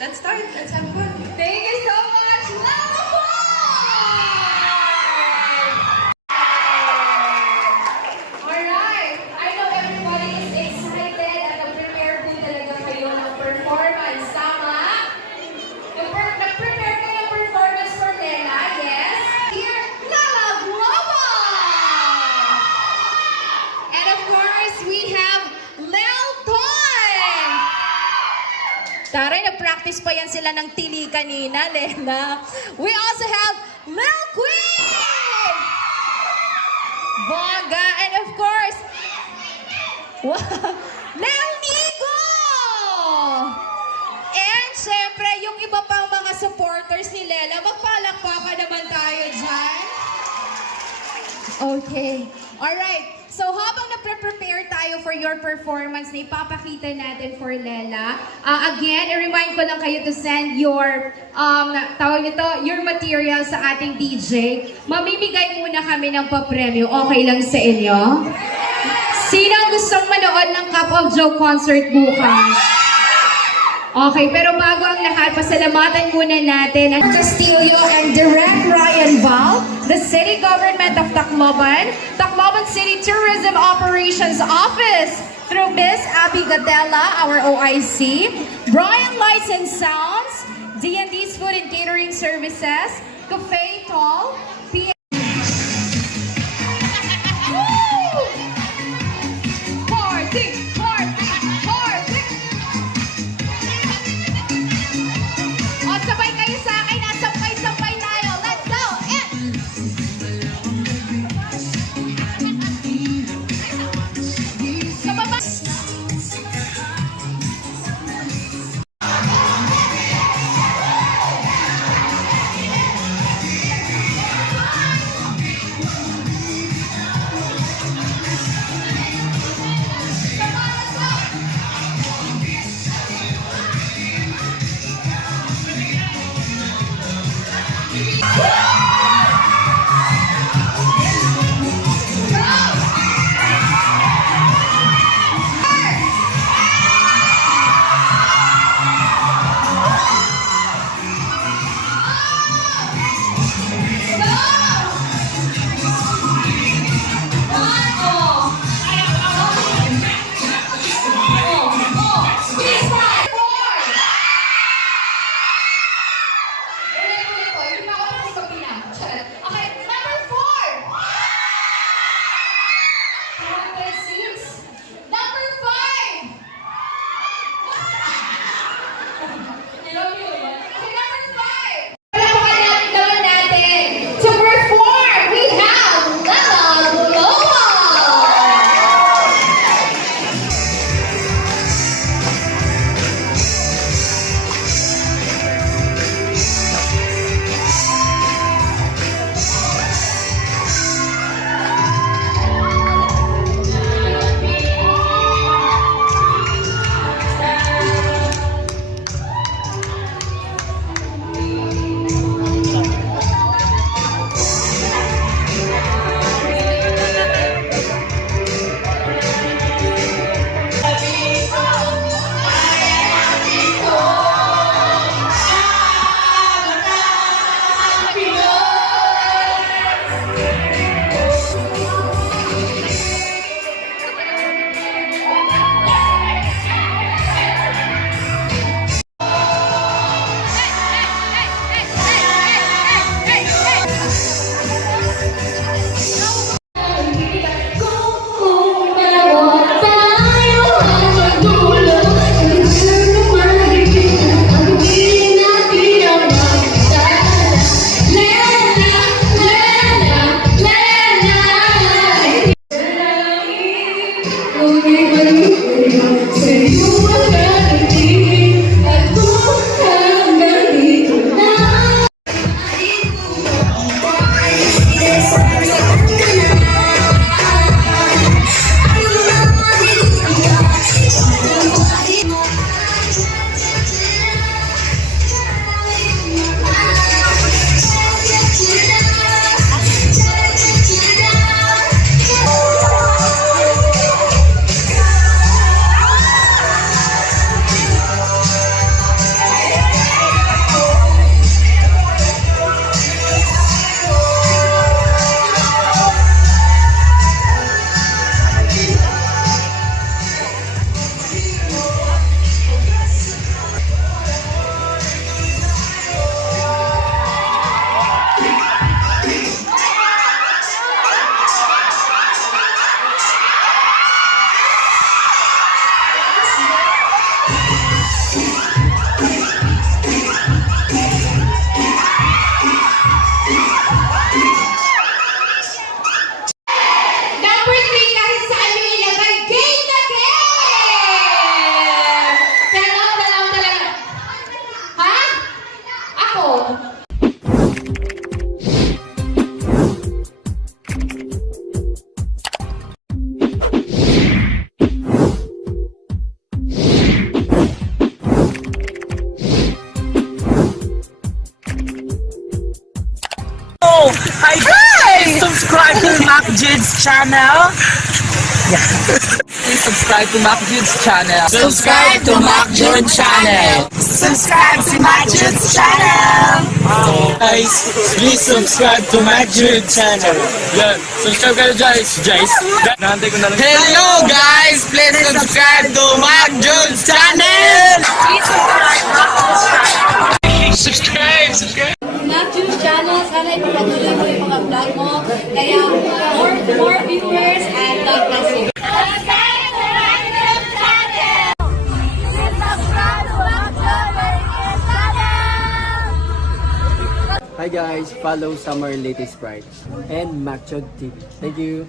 Let's start. Let's have fun. Thank you so much. Alright. I know everybody is excited at nag-prepare po talaga kayo ng performance. Tama? Nag-prepare kayo ng performance for Lela, yes? Here, Lala Global! And of course, we have Lel Toy! Taray, nag-practice pa yan sila ng tili kanina, Lena. We also have Lil Queen! Bongga! And of course, wow, Lil Nigo! And syempre, yung iba pang mga supporters ni Lela, magpalakpakan naman tayo dyan. Okay. Alright. So, habang nagpre-prepare tayo for your performance na ipapakita natin for Lela, again, i-remind ko lang kayo to send your, tawag nito, your material sa ating DJ. Mamimigay muna kami ng papremyo. Okay lang sa inyo? Sino ang gustong manood ng Cup of Joe concert bukas? Okay, pero bago ang lahat, pasalamatan muna natin ang Castillo and Direct Ryan Val, the City Government of Tacloban, Tacloban City Tourism Operations Office, through Miss Abby Gadella, our OIC, Brian Lights and Sounds, D&D's Food and Catering Services, Cafe Tall, sabay kayo sa akin, sampay-sampay tayo. Let's go! Sa baba. channel. Please subscribe to Mac Jude's channel. Subscribe to Mac Jude channel. Subscribe to Mac Jude's channel. Guys, please subscribe to Mac Jude channel. Yan, subscribe kayo guys. Nahantay ko na lang. Hello guys, please subscribe to Mac Jude channel. Subscribe! Matthew channel, sana ipapatuloy mo yung mga vlog mo. Kaya more viewers and God bless you. Hi guys, follow Summer Latest Brides and MacJod TV. Thank you.